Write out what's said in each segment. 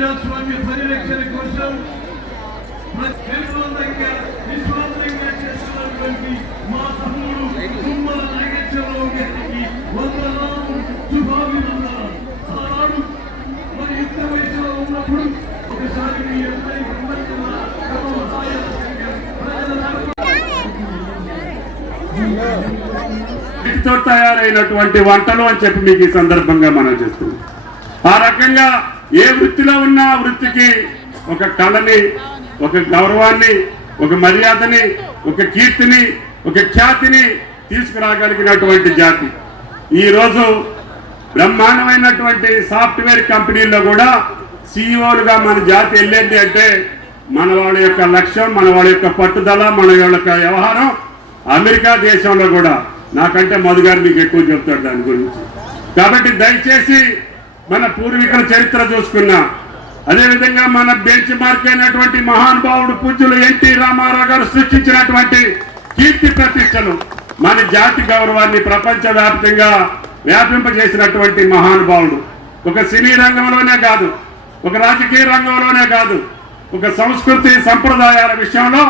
ప్రజాస్వామ్య పరిరక్షణ కోసం నిర్బంధంగా నిస్వార్థంగా చేస్తున్నటువంటి మా తమ్ముడు తుమ్మల నాగేశ్వరరావు గారికి వందనాలు శుభాభివందనాలు ఆనాడు మరి యుద్ధ వయసులో ఉన్నప్పుడు ఒకసారి మీ అందరి గమనిస్తున్న తయారైనటువంటి వంటలు అని చెప్పి మీకు ఈ సందర్భంగా మనం చేస్తున్నాం. ఆ రకంగా ఏ వృత్తిలో ఉన్న ఆ వృత్తికి ఒక కళని ఒక గౌరవాన్ని ఒక మర్యాదని ఒక కీర్తిని ఒక ఖ్యాతిని తీసుకురాగలిగినటువంటి జాతి. ఈరోజు బ్రహ్మాండమైనటువంటి సాఫ్ట్వేర్ కంపెనీల్లో కూడా సీఈఓలుగా మన జాతి వెళ్ళేది అంటే మన వాళ్ళ యొక్క లక్ష్యం మన వాళ్ళ యొక్క పట్టుదల మన యొక్క వ్యవహారం అమెరికా దేశంలో కూడా. నాకంటే మధు గారు మీకు ఎక్కువ చెప్తాడు దాని గురించి. కాబట్టి దయచేసి మన పూర్వీకుల చరిత్ర చూసుకున్నా. అదేవిధంగా మన బెంచ్ మార్క్ అయినటువంటి మహానుభావుడు పూజ్యులు ఎన్టీ రామారావు గారు సృష్టించినటువంటి కీర్తి ప్రతిష్టలు మన జాతి గౌరవాన్ని ప్రపంచవ్యాప్తంగా వ్యాపింపజేసినటువంటి మహానుభావుడు. ఒక సినీ రంగంలోనే కాదు ఒక రాజకీయ రంగంలోనే కాదు ఒక సంస్కృతి సంప్రదాయాల విషయంలో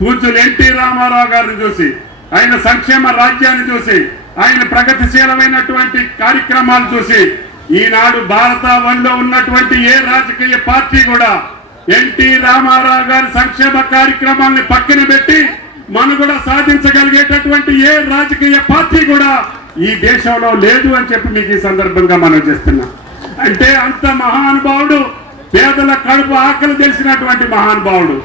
పూజ్యులు ఎన్టీ రామారావు గారిని చూసి ఆయన సంక్షేమ రాజ్యాన్ని చూసి ఆయన ప్రగతిశీలమైనటువంటి కార్యక్రమాలు చూసి ఈనాడు భారత వన్లో ఉన్నటువంటి ఏ రాజకీయ పార్టీ కూడా ఎన్టీ రామారావు గారి సంక్షేమ కార్యక్రమాన్ని పక్కన పెట్టి మనుగడ సాధించగలిగేటటువంటి ఏ రాజకీయ పార్టీ కూడా ఈ దేశంలో లేదు అని చెప్పి మీకు ఈ సందర్భంగా మనం చేస్తున్నాం. అంటే అంత మహానుభావుడు పేదల కడుపు ఆకలి తెలిసినటువంటి మహానుభావుడు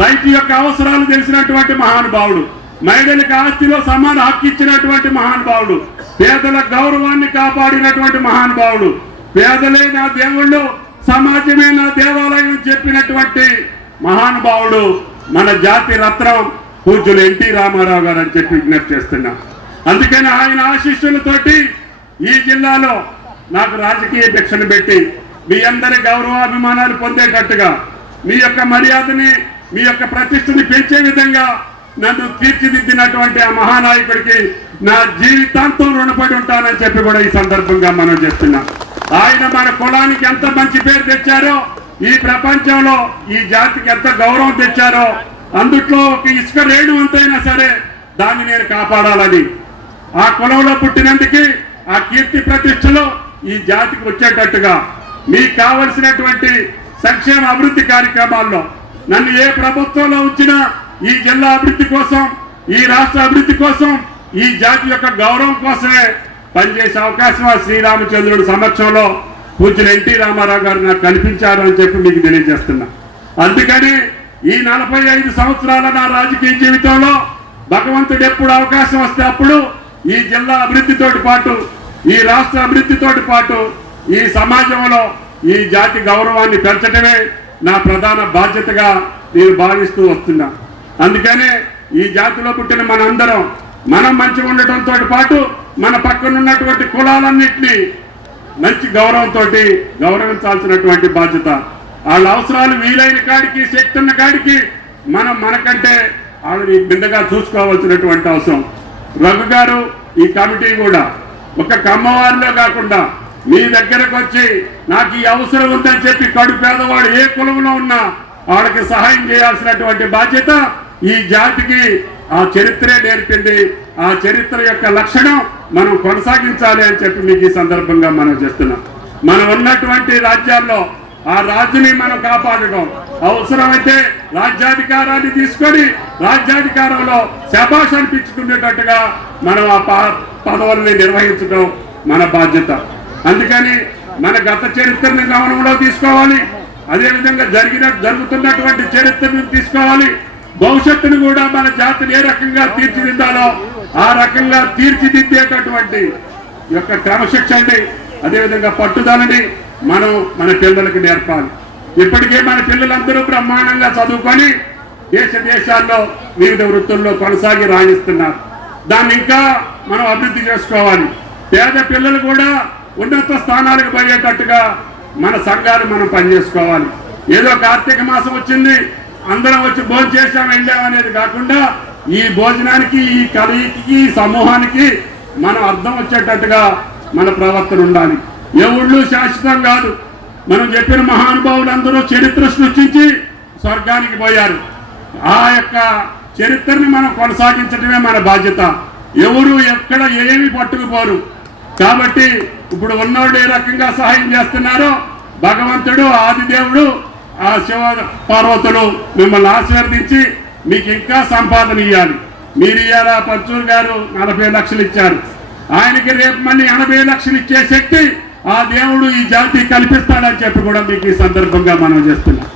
రైతు యొక్క అవసరాలు తెలిసినటువంటి మహానుభావుడు మహిళలకు ఆస్తిలో సమాన హక్కు ఇచ్చినటువంటి మహానుభావుడు పేదల గౌరవాన్ని కాపాడినటువంటి మహానుభావుడు పేదలే నా దేవుళ్ళు సమాజమే నా దేవాలయం చెప్పినటువంటి మహానుభావుడు మన జాతి రత్నం పూజ్యులు ఎన్టీ రామారావు గారు అని చెప్పి విజ్ఞప్తి చేస్తున్నా. అందుకని ఆయన ఆశీస్సులతోటి ఈ జిల్లాలో నాకు రాజకీయ భిక్షను పెట్టి మీ అందరి గౌరవాభిమానాలు పొందేటట్టుగా మీ యొక్క మర్యాదని మీ యొక్క ప్రతిష్టని పెంచే విధంగా నన్ను తీర్చిదిద్దినటువంటి ఆ మహానాయకుడికి నా జీవితాంతం రుణపడి ఉంటానని చెప్పి కూడా ఈ సందర్భంగా మనం చెప్తున్నాం. ఆయన మన కులానికి ఎంత మంచి పేరు తెచ్చారో ఈ ప్రపంచంలో ఈ జాతికి ఎంత గౌరవం తెచ్చారో అందుట్లో ఒక ఇసుక రేణు అంతైనా సరే దాన్ని నేను కాపాడాలని. ఆ కులంలో పుట్టినందుకు ఆ కీర్తి ప్రతిష్టలు ఈ జాతికి వచ్చేటట్టుగా. మీకు కావలసినటువంటి సంక్షేమ అభివృద్ధి కార్యక్రమాల్లో నన్ను ఏ ప్రభుత్వంలో ఉంచినా ఈ జిల్లా అభివృద్ధి కోసం ఈ రాష్ట్ర అభివృద్ధి కోసం ఈ జాతి యొక్క గౌరవం కోసమే పనిచేసే అవకాశం ఆ శ్రీరామచంద్రుడి సమక్షంలో పూజ్యులు ఎన్టీ రామారావు గారు నాకు కనిపించారు అని చెప్పి మీకు తెలియజేస్తున్నా. అందుకని ఈ నలభై ఐదు సంవత్సరాల నా రాజకీయ జీవితంలో భగవంతుడు ఎప్పుడు అవకాశం వస్తే అప్పుడు ఈ జిల్లా అభివృద్ధితోటి పాటు ఈ రాష్ట్ర అభివృద్ధితోటి పాటు ఈ సమాజంలో ఈ జాతి గౌరవాన్ని పెంచడమే నా ప్రధాన బాధ్యతగా నేను భావిస్తూ వస్తున్నా. అందుకనే ఈ జాతిలో పుట్టిన మనందరం మనం మంచిగా ఉండటంతో పాటు మన పక్కన ఉన్నటువంటి కులాలన్నింటినీ మంచి గౌరవంతో గౌరవించాల్సినటువంటి బాధ్యత. వాళ్ళ అవసరాలు వీలైన కాడికి శక్తి ఉన్న కాడికి మనం మనకంటే వాళ్ళని బిందగా చూసుకోవాల్సినటువంటి అవసరం. రఘు గారు ఈ కమిటీ కూడా ఒక కమ్మవారిలో కాకుండా మీ దగ్గరకు వచ్చి నాకు ఈ అవసరం ఉందని చెప్పి కడు పేదవాడు ఏ కులంలో ఉన్నా వాళ్ళకి సహాయం చేయాల్సినటువంటి బాధ్యత ఈ జాతికి ఆ చరిత్రే నేర్పింది. ఆ చరిత్ర యొక్క లక్షణం మనం కొనసాగించాలి అని చెప్పి మీకు ఈ సందర్భంగా మనం చేస్తున్నాం. మనం ఉన్నటువంటి రాజ్యాల్లో ఆ రాజుని మనం కాపాడటం. అవసరమైతే రాజ్యాధికారాన్ని తీసుకొని రాజ్యాధికారంలో శభాష్ అనిపించుకునేటట్టుగా మనం ఆ పదవుల్ని నిర్వహించడం మన బాధ్యత. అందుకని మన గత చరిత్రని గమనంలో తీసుకోవాలి. అదేవిధంగా జరిగిన జరుగుతున్నటువంటి చరిత్రను తీసుకోవాలి. భవిష్యత్తును కూడా మన జాతిని ఏ రకంగా తీర్చిదిద్దాలో ఆ రకంగా తీర్చిదిద్దేటటువంటి యొక్క క్రమశిక్ష అండి. అదేవిధంగా పట్టుదలని మనం మన పిల్లలకు నేర్పాలి. ఇప్పటికే మన పిల్లలందరూ బ్రహ్మాండంగా చదువుకొని దేశ దేశాల్లో వివిధ వృత్తుల్లో కొనసాగి రాణిస్తున్నారు. దాన్ని ఇంకా మనం అభివృద్ధి చేసుకోవాలి. పేద పిల్లలు కూడా ఉన్నత స్థానాలకు పోయేటట్టుగా మన సంఘాలు మనం పనిచేసుకోవాలి. ఏదో కార్తీక మాసం వచ్చింది అందరం వచ్చి భోజనం చేసాం వెళ్ళాం అనేది కాకుండా ఈ భోజనానికి ఈ కలయికి ఈ సమూహానికి మనం అర్థం వచ్చేటట్టుగా మన ప్రవర్తన ఉండాలి. ఎవుళ్ళు శాశ్వతం కాదు. మనం చెప్పిన మహానుభావులందరూ చరిత్ర సృష్టించి స్వర్గానికి పోయారు. ఆ యొక్క చరిత్రని మనం కొనసాగించడమే మన బాధ్యత. ఎవరు ఎక్కడ ఏమి పట్టుకుపోరు. కాబట్టి ఇప్పుడు ఉన్నోళ్ళు ఏ రకంగా సహాయం చేస్తున్నారో భగవంతుడు ఆదిదేవుడు ఆ శివ పార్వతులు మిమ్మల్ని ఆశీర్వదించి మీకు ఇంకా సంపాదన ఇవ్వాలి మీరు ఇవాళ పచ్చూరు గారు నలభై లక్షలు ఇచ్చారు. ఆయనకి రేపు మళ్ళీ ఎనభై లక్షలు ఇచ్చే శక్తి ఆ దేవుడు ఈ జాతి కల్పిస్తాడని చెప్పి కూడా మీకు ఈ సందర్భంగా మనం చేస్తున్నాం.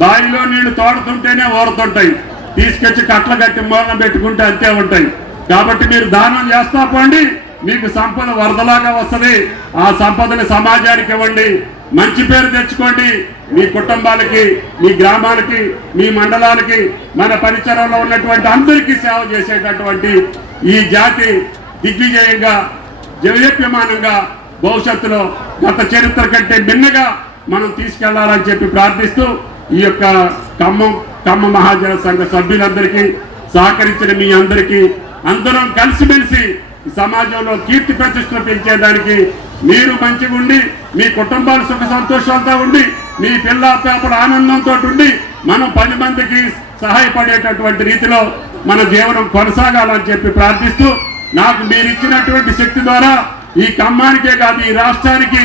బావిలో నీళ్ళు తోడుతుంటేనే ఓరుతుంటాయి. తీసుకొచ్చి కట్ల కట్టి మూలన పెట్టుకుంటే అంతే ఉంటాయి. కాబట్టి మీరు దానం చేస్తా పోండి. మీకు సంపద వరదలాగా వస్తుంది. ఆ సంపదని సమాజానికి ఇవ్వండి. మంచి పేరు తెచ్చుకోండి. మీ కుటుంబాలకి మీ గ్రామాలకి మీ మండలాలకి మన పరిసరంలో ఉన్నటువంటి అందరికీ సేవ చేసేటటువంటి ఈ జాతి దిగ్విజయంగా జయప్యమానంగా భవిష్యత్తులో గత చరిత్ర కంటే భిన్నగా మనం తీసుకెళ్ళాలని చెప్పి ప్రార్థిస్తూ ఈ యొక్క ఖమ్మం ఖమ్మ మహాజన సంఘ సభ్యులందరికీ సహకరించిన మీ అందరికీ అందరం కలిసిమెలిసి సమాజంలో కీర్తి ప్రతిష్టలు పెంచేదానికి మీరు మంచిగా ఉండి మీ కుటుంబాలు సుఖ సంతోషాలతో ఉండి మీ పిల్ల పేపల ఆనందంతో ఉండి మనం పది మందికి సహాయపడేటటువంటి రీతిలో మన జీవనం కొనసాగాలని చెప్పి ప్రార్థిస్తూ నాకు మీరు ఇచ్చినటువంటి శక్తి ద్వారా ఈ ఖమ్మానికే కాదు ఈ రాష్ట్రానికి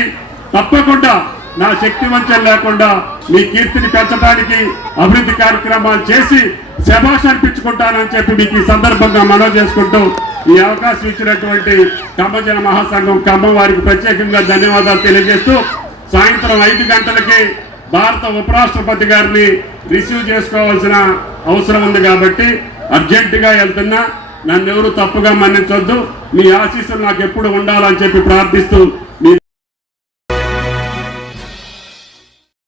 తప్పకుండా నా శక్తి మంచం లేకుండా మీ కీర్తిని పెంచడానికి అభివృద్ధి కార్యక్రమాలు చేసి శభాష్ అనిపించుకుంటానని చెప్పి మీకు ఈ సందర్భంగా మనవి చేసుకుంటూ ఈ అవకాశం ఇచ్చినటువంటి ఖమ్మజన మహాసంఘం ఖమ్మం వారికి ప్రత్యేకంగా ధన్యవాదాలు తెలియజేస్తూ సాయంత్రం ఐదు గంటలకి భారత ఉపరాష్ట్రపతి గారిని రిసీవ్ చేసుకోవాల్సిన అవసరం ఉంది కాబట్టి అర్జెంటుగా వెళ్తున్నా. నన్ను ఎవరు తప్పుగా మన్నించొద్దు. మీ ఆశీస్సులు నాకు ఎప్పుడు ఉండాలని చెప్పి ప్రార్థిస్తూ